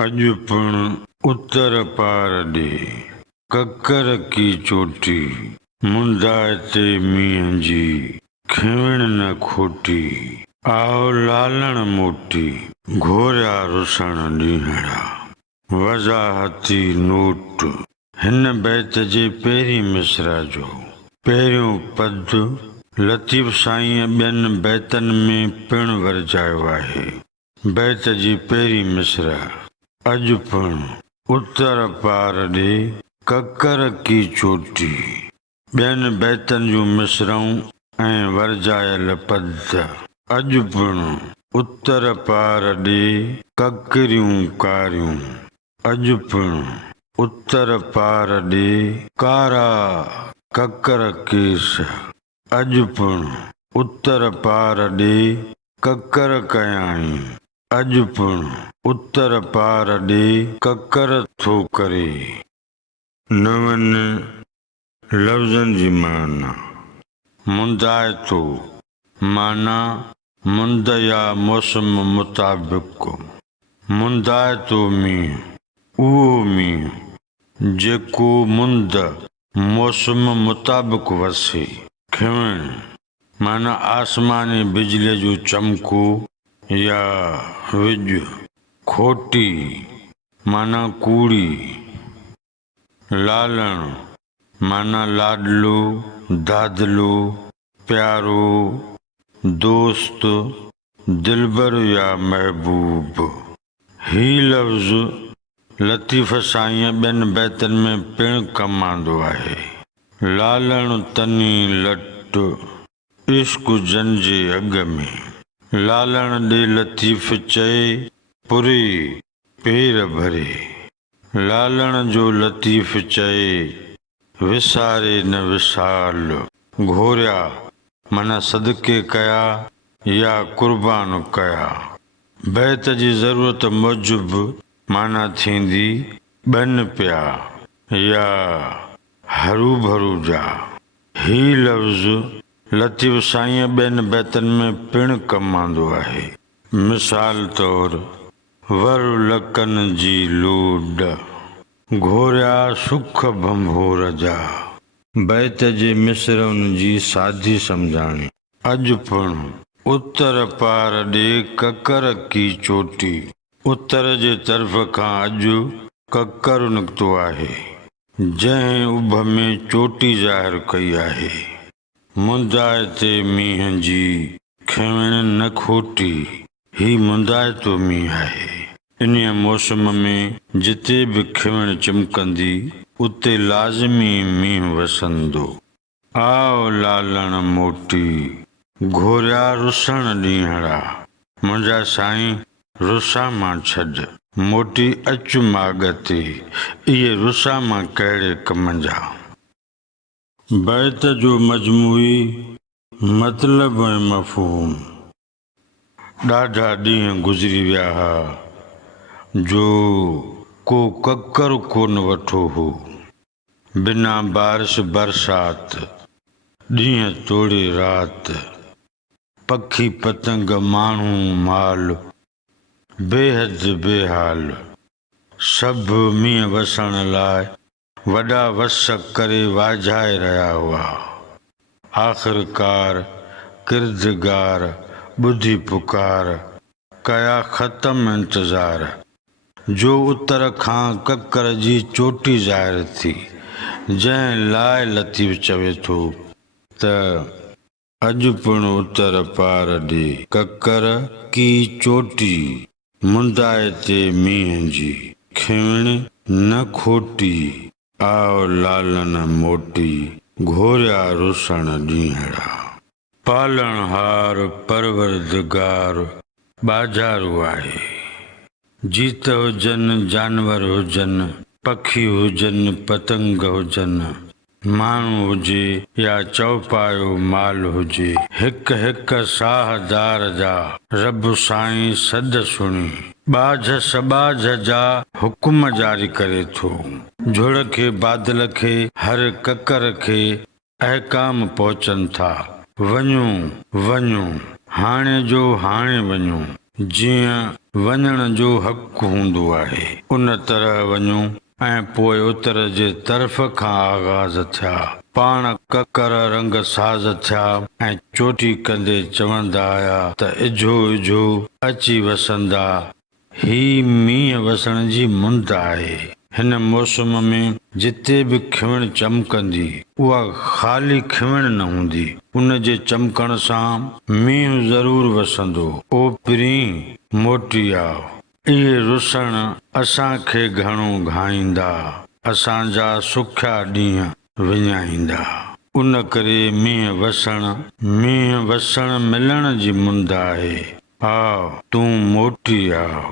अॼुपण उत्तर पार ॾे ककर की चोटी मुंदाए ते मींहं जी खिवण न खोटी आओ लालण मोटी घोरिया रुसण ॾींहड़ा वज़ाहती नोट हिन बैत जे पहिरीं मिसरा जो पहिरियों पद लतीफ़ साईं ॿियनि बैतनि में पिण वरजायो आहे। बैत जी पहिरीं मिसरा अॼुपण उत्तर पार ॾे ककर की चोटी ॿियनि बैतनि जूं मिसराऊं ऐं वरजायल पद अॼुपण उत्तर पार ॾे ककरियूं कारियूं अॼुपण उत्तर पार ॾे कारा ककर केस अॼुपण उत्तर पार ॾे ककर कयाई अॼुपण उत्तर पार ॾे ककर थो करे। नवनि लफ़्ज़नि जी माना मुंदाए थो माना मुंद या मौसम मुताबिक़ मुंदाए थो मींहुं उहो मींहुं जेको मुंद मौसम मुताबिक़ वसे। खिवण माना आसमानी बिजलीअ जो चमको या विझ। खोटी माना कूड़ी। लालण माना लाडलो दादलो प्यारो दोस्त दिलबर या महबूब। ही लफ़्ज़ लतीफ़ साईं ॿियनि बैतनि में पिण कमु आंदो आहे। लालण तनी लट इश्क जन जे अॻ में लालण ॾे लतीफ़ चए पुरे पेर भरे लालण जो लतीफ़ चए विसारे न विसाल घोरिया माना सदके कया या कुर्बान कया। बैत जी ज़रूरत मूजिबि माना थींदी ॿन पिया या हरू भरू जा। ही लफ़्ज़ लतीफ़ साईं ॿियनि बैतनि में पिण कमु आंदो आहे। मिसाल तौरु वर लकनि जी लोड घोरिया सुख भंभोर जा। बैत जे मिसरनि जी सादी सम्झाणी अॼुपण उत्तर पार ॾे ककर की चोटी उत्तर जे तरफ़ खां अॼु ककर निकितो आहे जंहिं उभ में चोटी ज़ाहिर कई आहे। मुंदाए ते मींहं जी खिवण न खोटी ही मुंदाए तो मींहुं आहे। इन्हीअ मौसम में जिते बि खिवण चिमकंदी उते लाज़मी मींहुं वसंदो। आओ लालण मोटी घोरिया रुसण ॾींहड़ा मुंहिंजा साईं रुसा मां छॾ मोटी अचु माॻ ते इहे रुसा मां कहिड़े कम जा। बैत जो मजमूई मतिलब ऐं मफ़हूम ॾाढा ॾींहं गुज़री विया हुआ जो को ककर कोन वठो हो। बिना बारिश बरसात ॾींहं तोड़े राति पखी पतंग माण्हू माल बेहद बेहाल सभु मींहं वसण लाइ वॾा वस करे वाझाए रहिया हुआ। आख़िरकार किरदगार ॿुधी पुकार कया ख़तम इंतज़ार जो उत्तर खां ककर जी चोटी ज़ाहिर थी जंहिं लाइ लतीफ़ चवे थो त अॼुपण उत्तर पार ॾे ककर की चोटी मुंदाए ते मींहं जी खिवण न खोटी आओ लालण मोटी घोरिया रुसण ॾींहड़ा। पालणहार परवरदिगार बाज़ारू आहे। जीत हुजनि जानवर हुजनि पखी हुजनि पतंग हुजनि माण्हू हुजे या चौपायो माल हुजे हिक हिक साहदार जा रब साईं सद सुणी बाझ सबाझ जा हुकुम जारी करे थो। झुड़ खे बादल खे हर ककर खे अहकाम पहुचनि था वञो वञो हाणे जो हाणे वञो जीअं वञण जो हक़ हूंदो आहे उन तरह वञूं ऐं पोइ उतर जे तरफ़ खां आगाज़ थिया। पाण ककर रंग साज़ थिया ऐं चोटी कंदे चवंदा आया त इझो इझो अची वसंदा, ही मींहं वसण जी मुंद आहे। हिन मौसम में जिते बि खिवण चमकंदी उहा ख़ाली खिवण न हूंदी, उन जे चमकण सां मींहुं ज़रूर वसंदो। ओ पिरी मोटी आओ, इहे रुसण असांखे घणो घाईंदा, असांजा सुखिया ॾींहं विञाईंदा। उन करे मींहुं वसण मिलण जी मुंद आहे। आओ तूं मोटी आओ।